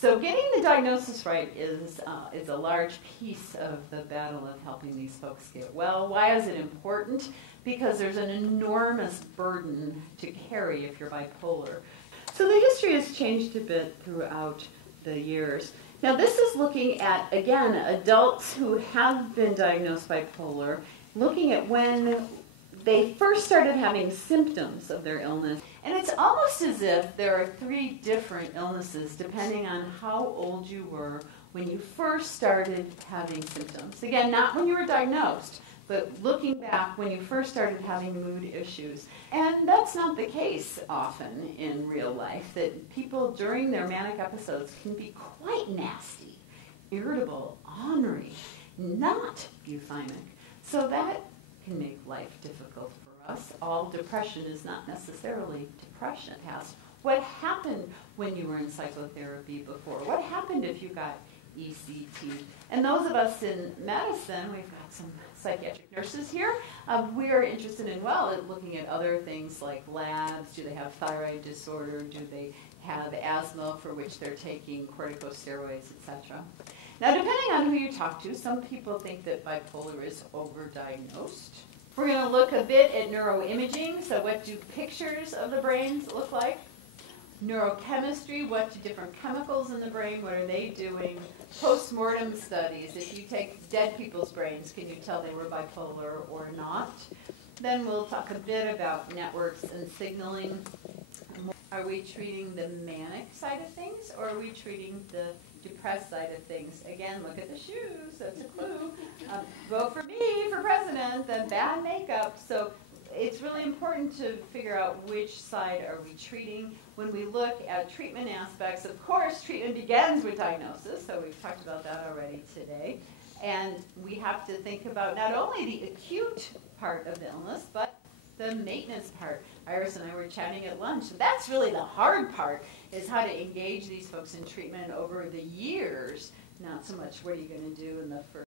So getting the diagnosis right is a large piece of the battle of helping these folks get well. Why is it important? Because there's an enormous burden to carry if you're bipolar. So the history has changed a bit throughout the years. Now this is looking at, again, adults who have been diagnosed bipolar, looking at when they first started having symptoms of their illness. And it's almost as if there are 3 different illnesses depending on how old you were when you first started having symptoms. Again, not when you were diagnosed, but looking back when you first started having mood issues. And that's not the case often in real life, that people during their manic episodes can be quite nasty, irritable, ornery, not euthymic. So that can make life difficult for us. All depression is not necessarily depression. It has what happened when you were in psychotherapy before. What happened if you got ECT? And those of us in medicine, we've got some psychiatric nurses here. We're interested in, looking at other things like labs. Do they have thyroid disorder? Do they have asthma for which they're taking corticosteroids, etc.? Now, depending on who you talk to, some people think that bipolar is overdiagnosed. We're going to look a bit at neuroimaging. So what do pictures of the brains look like? Neurochemistry, what do different chemicals in the brain, what are they doing? Post-mortem studies, if you take dead people's brains, can you tell they were bipolar or not? Then we'll talk a bit about networks and signaling. Are we treating the manic side of things, or are we treating the depressed side of things? Again, look at the shoes, that's a clue. Vote for me for president, then bad makeup. So it's really important to figure out which side are we treating. When we look at treatment aspects, of course, treatment begins with diagnosis, so we've talked about that already today. And we have to think about not only the acute part of the illness, but the maintenance part. Iris and I were chatting at lunch. That's really the hard part, is how to engage these folks in treatment over the years, not so much what are you going to do in the first